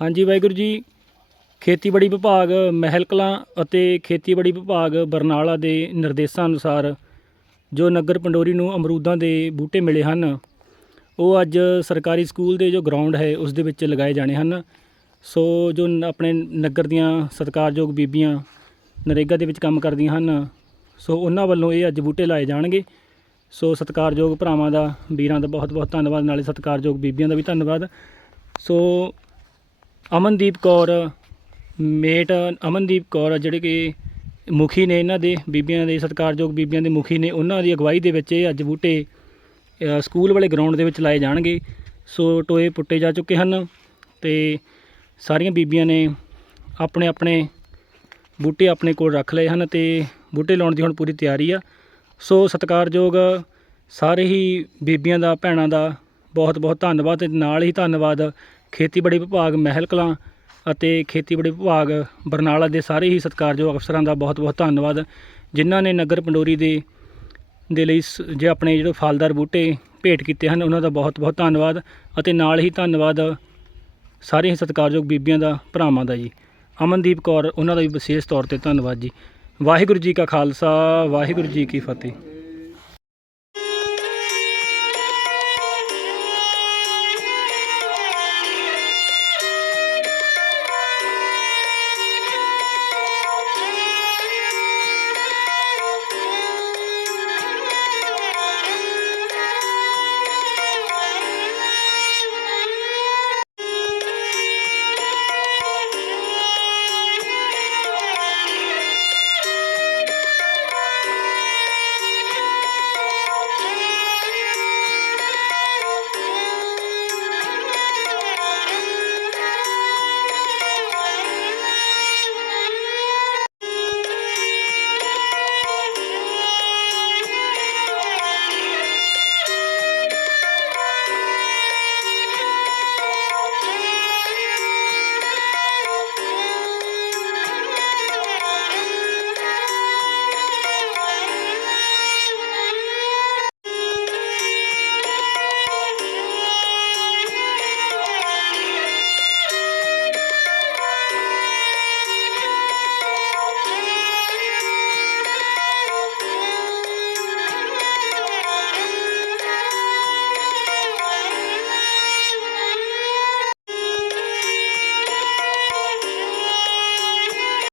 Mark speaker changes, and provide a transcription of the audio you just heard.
Speaker 1: ਹਾਂਜੀ ਵਾਹਿਗੁਰੂ ਜੀ, ਖੇਤੀਬਾੜੀ ਵਿਭਾਗ, ਮਹਿਲ ਕਲਾਂ ਅਤੇ ਖੇਤੀਬਾੜੀ ਵਿਭਾਗ ਬਰਨਾਲਾ ਦੇ ਨਿਰਦੇਸ਼ਾਂ ਅਨੁਸਾਰ ਜੋ ਨਗਰ ਪੰਡੋਰੀ ਨੂੰ ਅਮਰੂਦਾਂ ਦੇ ਬੂਟੇ ਮਿਲੇ ਹਨ, ਉਹ ਅੱਜ ਸਰਕਾਰੀ ਸਕੂਲ ਦੇ ਜੋ ਗਰਾਊਂਡ ਹੈ, ਉਸ ਦੇ ਵਿੱਚ ਲਗਾਏ ਜਾਣੇ ਹਨ। ਸੋ ਜੋ ਆਪਣੇ ਨਗਰ ਦੀਆਂ ਸਤਿਕਾਰਯੋਗ ਬੀਬੀਆਂ ਨਰੇਗਾ ਦੇ ਵਿੱਚ ਕੰਮ ਕਰਦੀਆਂ ਹਨ, ਸੋ ਉਹਨਾਂ ਵੱਲੋਂ ਇਹ ਅੱਜ ਬੂਟੇ ਲਾਏ ਜਾਣਗੇ। ਸੋ ਸਤਿਕਾਰਯੋਗ ਭਰਾਵਾਂ ਦਾ, ਵੀਰਾਂ ਦਾ ਬਹੁਤ ਬਹੁਤ ਧੰਨਵਾਦ, ਨਾਲੇ ਸਤਿਕਾਰਯੋਗ ਬੀਬੀਆਂ ਦਾ ਵੀ ਧੰਨਵਾਦ। ਸੋ ਅਮਨਦੀਪ ਕੌਰ, ਮੇਟ ਅਮਨਦੀਪ ਕੌਰ, ਜਿਹੜੇ ਕਿ ਮੁਖੀ ਨੇ ਇਹਨਾਂ ਦੇ, ਬੀਬੀਆਂ ਦੇ, ਸਤਿਕਾਰਯੋਗ ਬੀਬੀਆਂ ਦੇ ਮੁਖੀ ਨੇ, ਉਹਨਾਂ ਦੀ ਅਗਵਾਈ ਦੇ ਵਿੱਚ ਇਹ ਅੱਜ ਬੂਟੇ ਸਕੂਲ ਵਾਲੇ ਗਰਾਊਂਡ ਦੇ ਵਿੱਚ ਲਾਏ ਜਾਣਗੇ। ਸੋ ਟੋਏ ਪੁੱਟੇ ਜਾ ਚੁੱਕੇ ਹਨ ਤੇ ਸਾਰੀਆਂ ਬੀਬੀਆਂ ਨੇ ਆਪਣੇ ਆਪਣੇ ਬੂਟੇ ਆਪਣੇ ਕੋਲ ਰੱਖ ਲਏ ਹਨ ਤੇ ਬੂਟੇ ਲਾਉਣ ਦੀ ਹੁਣ ਪੂਰੀ ਤਿਆਰੀ ਆ। ਸੋ ਸਤਿਕਾਰਯੋਗ ਸਾਰੇ ਹੀ ਬੀਬੀਆਂ ਦਾ, ਭੈਣਾਂ ਦਾ ਬਹੁਤ ਬਹੁਤ ਧੰਨਵਾਦ ਤੇ ਨਾਲ ਹੀ ਧੰਨਵਾਦ ਖੇਤੀਬਾੜੀ ਵਿਭਾਗ, ਮਹਿਲ ਕਲਾਂ ਅਤੇ ਖੇਤੀਬਾੜੀ ਵਿਭਾਗ, ਬਰਨਾਲਾ ਦੇ ਸਾਰੇ ਹੀ ਸਤਿਕਾਰਯੋਗ ਅਫਸਰਾਂ ਦਾ ਬਹੁਤ ਬਹੁਤ ਧੰਨਵਾਦ, ਜਿਨ੍ਹਾਂ ਨੇ ਨਗਰ ਪੰਡੋਰੀ ਦੇ ਦੇ ਲਈ ਸ- ਜੇ ਆਪਣੇ ਜਿਹੜੇ ਫਲਦਾਰ ਬੂਟੇ ਭੇਟ ਕੀਤੇ ਹਨ, ਉਹਨਾਂ ਦਾ ਬਹੁਤ ਬਹੁਤ ਧੰਨਵਾਦ ਅਤੇ ਨਾਲ ਹੀ ਧੰਨਵਾਦ ਸਾਰੇ ਹੀ ਸਤਿਕਾਰਯੋਗ ਬੀਬੀਆਂ ਦਾ, ਭਰਾਵਾਂ ਦਾ ਜੀ। ਅਮਨਦੀਪ ਕੌਰ, ਉਹਨਾਂ ਦਾ ਵੀ ਵਿਸ਼ੇਸ਼ ਤੌਰ ਤੇ ਧੰਨਵਾਦ ਜੀ। ਵਾਹਿਗੁਰੂ ਜੀ ਕਾ ਖਾਲਸਾ, ਵਾਹਿਗੁਰੂ ਜੀ ਕੀ ਫਤਿਹ।